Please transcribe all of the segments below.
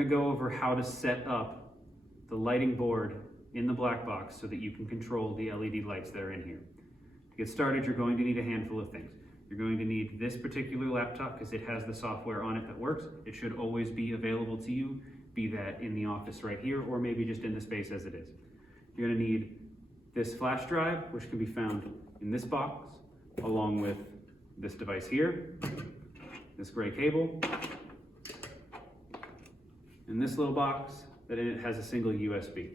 gonna go over how to set up the lighting board in the black box so that you can control the LED lights that are in here. To get started, you're going to need a handful of things. You're going to need this particular laptop because it has the software on it that works. It should always be available to you, be that in the office right here or maybe just in the space as it is. You're gonna need this flash drive, which can be found in this box, along with this device here, this gray cable, and this little box that in it has a single USB.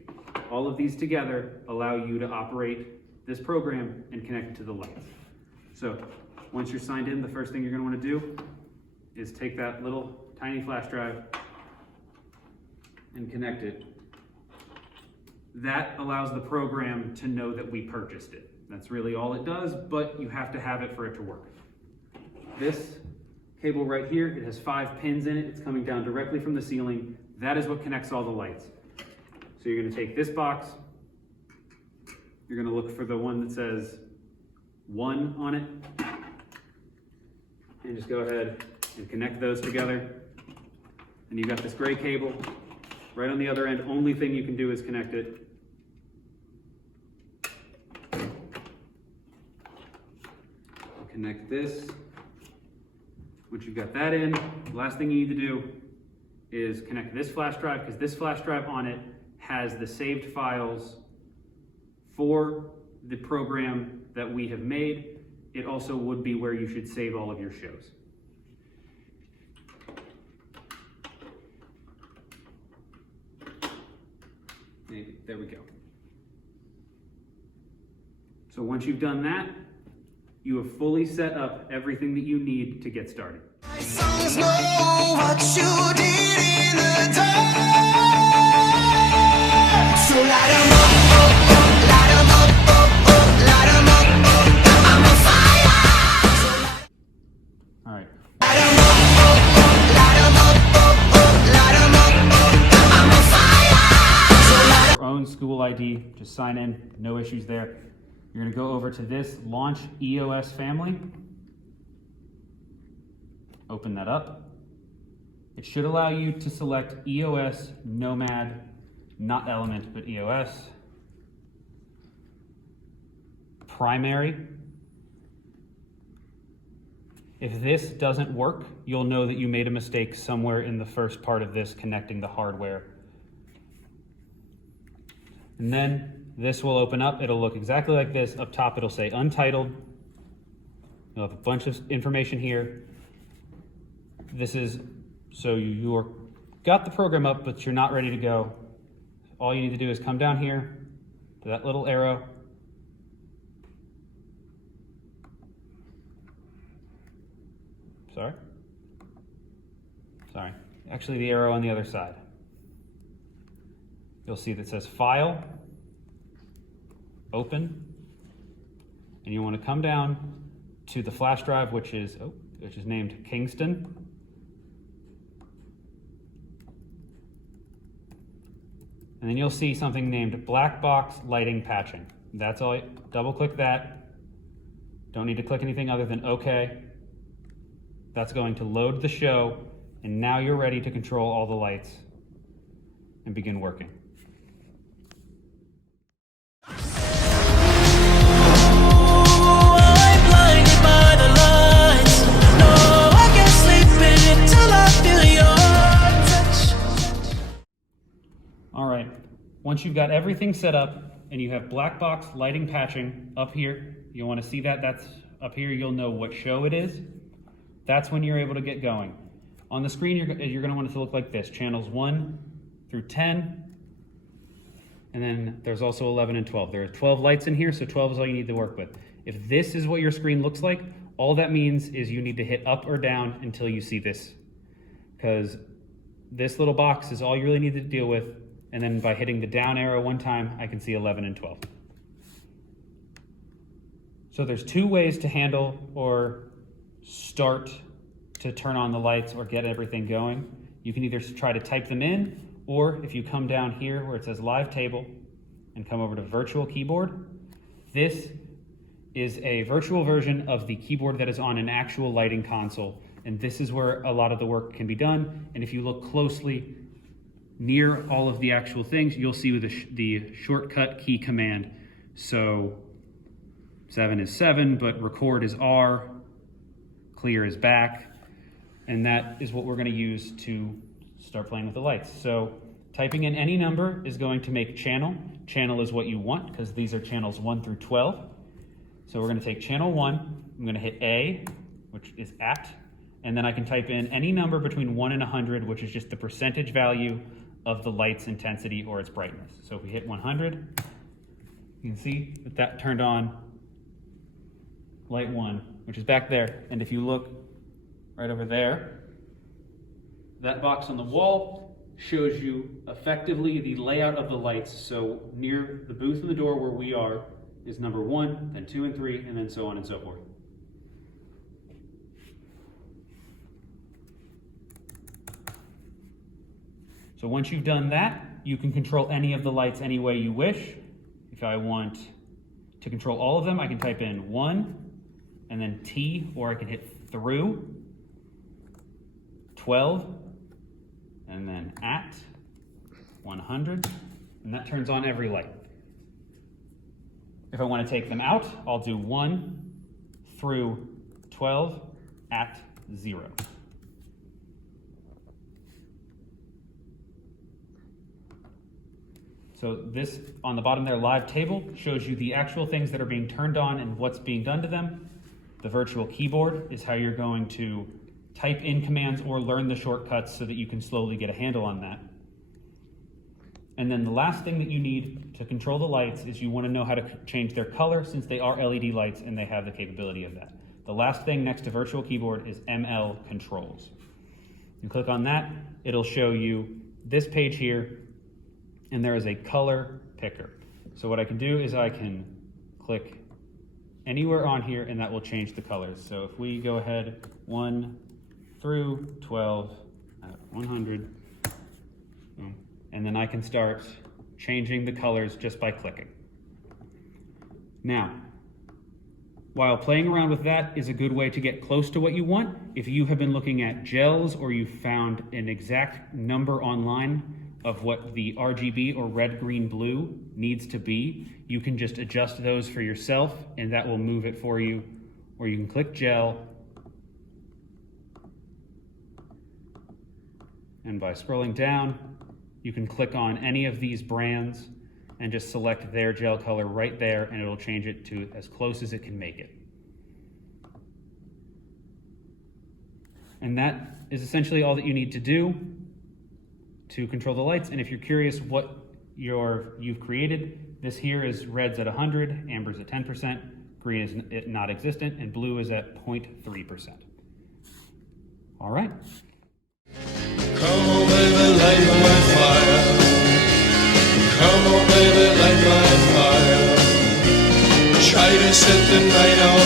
All of these together allow you to operate this program and connect it to the lights. So once you're signed in, the first thing you're gonna wanna do is take that little tiny flash drive and connect it. That allows the program to know that we purchased it. That's really all it does, but you have to have it for it to work. This cable right here, it has 5 pins in it. It's coming down directly from the ceiling. That is what connects all the lights. So you're gonna take this box, you're gonna look for the one that says 1 on it, and just go ahead and connect those together. And you've got this gray cable right on the other end. Only thing you can do is connect it. Connect this. Once you've got that in, the last thing you need to do is connect this flash drive, because this flash drive on it has the saved files for the program that we have made. It also would be where you should save all of your shows. There we go. So once you've done that, you have fully set up everything that you need to get started. My songs know what you did in the dark. So light 'em up, oh, oh, light 'em up, oh, oh, light 'em up, oh, I'm on fire. All right. Light 'em up, oh, oh, light 'em up, oh, oh, light 'em up, oh, I'm on fire. So light 'em Your own school ID, just sign in, no issues there. You're gonna go over to this Launch EOS family. Open that up. It should allow you to select EOS, Nomad, not Element, but EOS. Primary. If this doesn't work, you'll know that you made a mistake somewhere in the first part of this connecting the hardware. And then this will open up. It'll look exactly like this. Up top, it'll say Untitled. You'll have a bunch of information here. This is, so you're got the program up, but you're not ready to go. All you need to do is come down here to that little arrow. Sorry. Actually, the arrow on the other side. You'll see that says File, Open, and you want to come down to the flash drive, which is named Kingston. And then you'll see something named Black Box Lighting Patching. That's all. Double click that. Don't need to click anything other than OK. That's going to load the show, and now you're ready to control all the lights and begin working. All right, once you've got everything set up and you have black box lighting patching up here, you'll want to see that. That's up here. You'll know what show it is. That's when you're able to get going. On the screen, you're going to want it to look like this: channels 1 through 10, and then there's also 11 and 12. There are 12 lights in here, so 12 is all you need to work with. If this is what your screen looks like, all that means is you need to hit up or down until you see this, because this little box is all you really need to deal with. And then by hitting the down arrow one time, I can see 11 and 12. So there's 2 ways to handle or start to turn on the lights or get everything going. You can either try to type them in, or if you come down here where it says Live Table and come over to Virtual Keyboard, this is a virtual version of the keyboard that is on an actual lighting console. And this is where a lot of the work can be done. And if you look closely, near all of the actual things, you'll see the shortcut key command. So 7 is 7, but record is R, clear is back, and that is what we're going to use to start playing with the lights. So typing in any number is going to make channel. Channel is what you want because these are channels 1 through 12. So we're going to take channel 1, I'm going to hit A, which is at, and then I can type in any number between 1 and 100, which is just the percentage value of the light's intensity or its brightness. So if we hit 100, you can see that turned on light 1, which is back there. And if you look right over there, that box on the wall shows you effectively the layout of the lights. So near the booth and the door where we are is number 1, then 2 and 3, and then so on and so forth. So once you've done that, you can control any of the lights any way you wish. If I want to control all of them, I can type in 1 and then T, or I can hit through, 12, and then at 100, and that turns on every light. If I want to take them out, I'll do 1 through 12 at 0. So this, on the bottom there, live table, shows you the actual things that are being turned on and what's being done to them. The virtual keyboard is how you're going to type in commands or learn the shortcuts so that you can slowly get a handle on that. And then the last thing that you need to control the lights is you want to know how to change their color, since they are LED lights and they have the capability of that. The last thing next to virtual keyboard is ML controls. You click on that, it'll show you this page here, and there is a color picker. So what I can do is I can click anywhere on here and that will change the colors. So if we go ahead 1 through 12 at 100, and then I can start changing the colors just by clicking. Now, while playing around with that is a good way to get close to what you want, if you have been looking at gels or you found an exact number online of what the RGB or red, green, blue needs to be, you can just adjust those for yourself and that will move it for you. Or you can click gel, and by scrolling down, you can click on any of these brands and just select their gel color right there, and it'll change it to as close as it can make it. And that is essentially all that you need to do to control the lights. And if you're curious what you've created, this here is red's at 100, amber's at 10%, green is not existent, and blue is at 0.3%. All right. Come on, baby, light my fire. Come on, baby, light my fire. Try to set the night on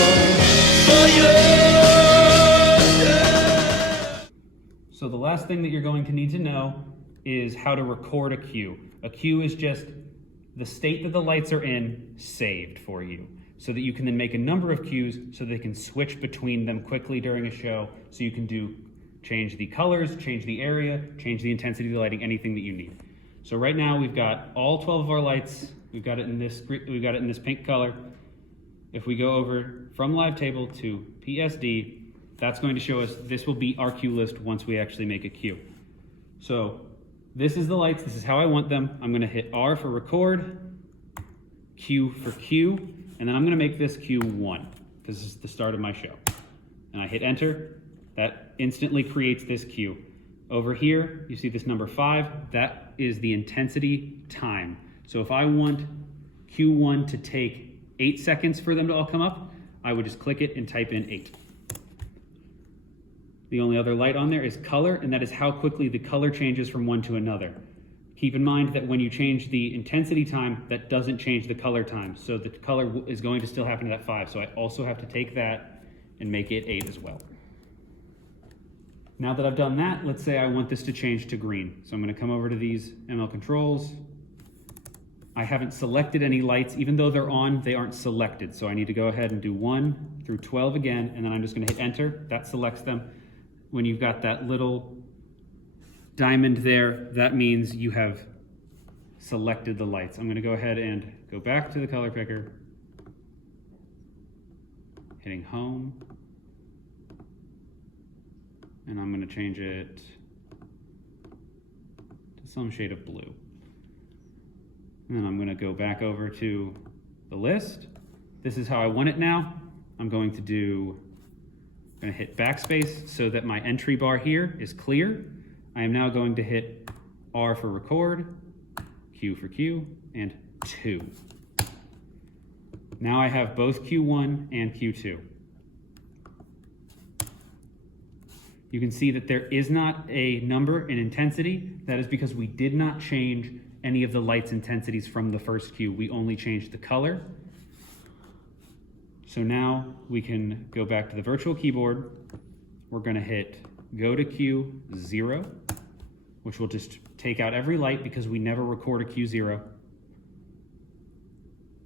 fire. So the last thing that you're going to need to know is how to record a cue. A cue is just the state that the lights are in saved for you, so that you can then make a number of cues so they can switch between them quickly during a show. So you can change the colors, change the area, change the intensity of the lighting, anything that you need. So right now we've got all 12 of our lights. We've got it in this pink color. If we go over from live table to PSD, that's going to show us, this will be our cue list once we actually make a cue. So this is the lights, this is how I want them. I'm gonna hit R for record, Q for cue, and then I'm gonna make this cue 1, because this is the start of my show. And I hit enter, that instantly creates this cue. Over here, you see this number 5, that is the intensity time. So if I want Q1 to take 8 seconds for them to all come up, I would just click it and type in 8. The only other light on there is color, and that is how quickly the color changes from one to another. Keep in mind that when you change the intensity time, that doesn't change the color time. So the color is going to still happen at that 5. So I also have to take that and make it 8 as well. Now that I've done that, let's say I want this to change to green. So I'm gonna come over to these ML controls. I haven't selected any lights. Even though they're on, they aren't selected. So I need to go ahead and do 1 through 12 again, and then I'm just gonna hit enter. That selects them. When you've got that little diamond there, that means you have selected the lights. I'm gonna go ahead and go back to the color picker, hitting home, and I'm gonna change it to some shade of blue. And then I'm gonna go back over to the list. This is how I want it now. I'm going to hit backspace so that my entry bar here is clear. I am now going to hit R for record, Q for Q, and 2. Now I have both Q1 and Q2. You can see that there is not a number in intensity. That is because we did not change any of the lights intensities from the first cue. We only changed the color. So now we can go back to the virtual keyboard. We're gonna hit go to Q0, which will just take out every light because we never record a Q0.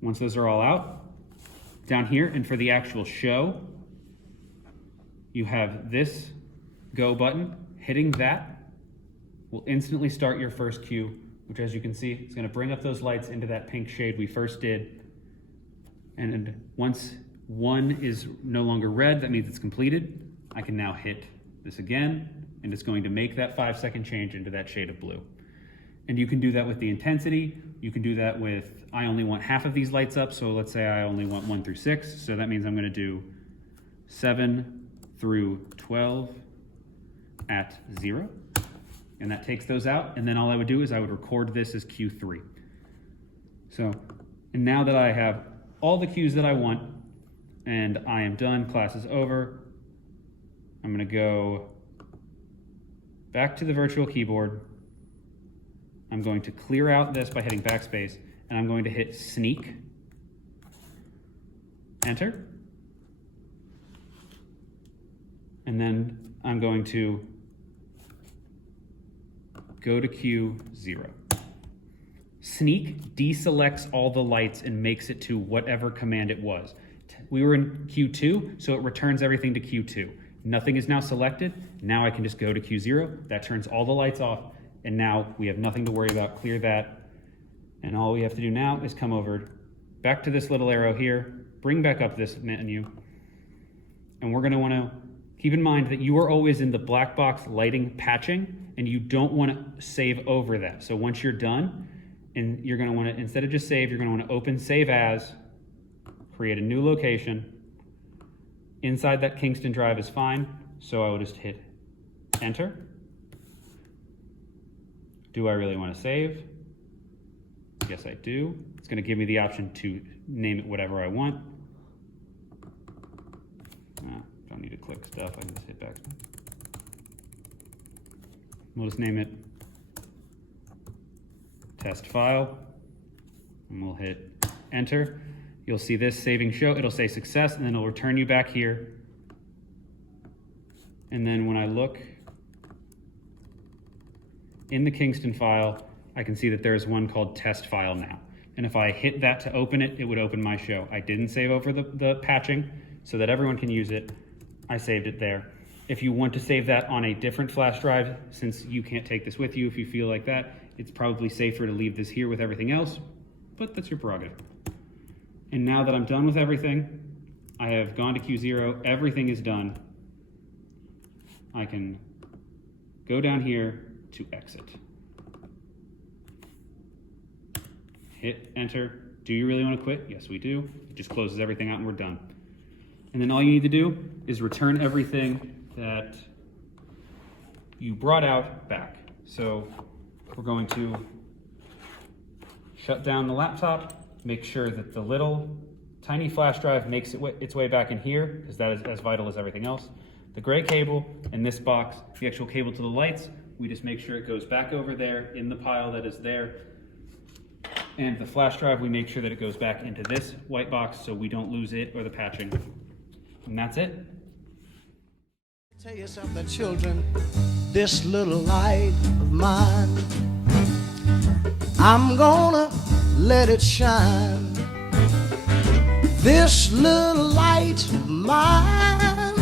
Once those are all out, down here, and for the actual show, you have this go button. Hitting that will instantly start your first cue, which, as you can see, is gonna bring up those lights into that pink shade we first did. And once one is no longer red, that means it's completed. I can now hit this again, and it's going to make that 5-second change into that shade of blue. And you can do that with the intensity. You can do that with, I only want half of these lights up, so let's say I only want 1 through 6, so that means I'm gonna do 7 through 12 at 0. And that takes those out, and then all I would do is I would record this as Q3. So, and now that I have all the cues that I want, and I am done, class is over, I'm gonna go back to the virtual keyboard. I'm going to clear out this by hitting backspace, and I'm going to hit sneak, enter, and then I'm going to go to Q0. Sneak deselects all the lights and makes it to whatever command it was. We were in Q2, so it returns everything to Q2. Nothing is now selected. Now I can just go to Q0. That turns all the lights off, and now we have nothing to worry about. Clear that. And all we have to do now is come over back to this little arrow here, bring back up this menu, and we're gonna wanna keep in mind that you are always in the black box lighting patching, and you don't wanna save over that. So once you're done, and you're gonna wanna, instead of just save, you're gonna wanna open Save As, create a new location. Inside that Kingston drive is fine, so I will just hit enter. Do I really wanna save? Yes, I do. It's gonna give me the option to name it whatever I want. Don't need to click stuff, I can just hit back. We'll just name it test file, and we'll hit enter. You'll see this saving show, it'll say success, and then it'll return you back here. And then when I look in the Kingston file, I can see that there's one called test file now. And if I hit that to open it, it would open my show. I didn't save over the patching so that everyone can use it. I saved it there. If you want to save that on a different flash drive, since you can't take this with you if you feel like that, it's probably safer to leave this here with everything else, but that's your prerogative. And now that I'm done with everything, I have gone to Q0, everything is done. I can go down here to exit. Hit enter. Do you really want to quit? Yes, we do. It just closes everything out and we're done. And then all you need to do is return everything that you brought out back. So we're going to shut down the laptop, make sure that the little tiny flash drive makes its way back in here, because that is as vital as everything else. The gray cable in this box, the actual cable to the lights, we just make sure it goes back over there in the pile that is there. And the flash drive, we make sure that it goes back into this white box so we don't lose it or the patching. And that's it. Tell you something, children, this little light of mine, I'm gonna let it shine. This little light of mine,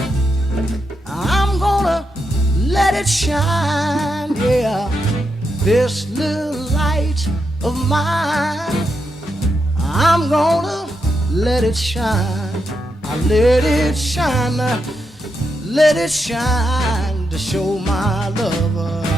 I'm gonna let it shine, yeah. This little light of mine, I'm gonna let it shine. I let it shine to show my lover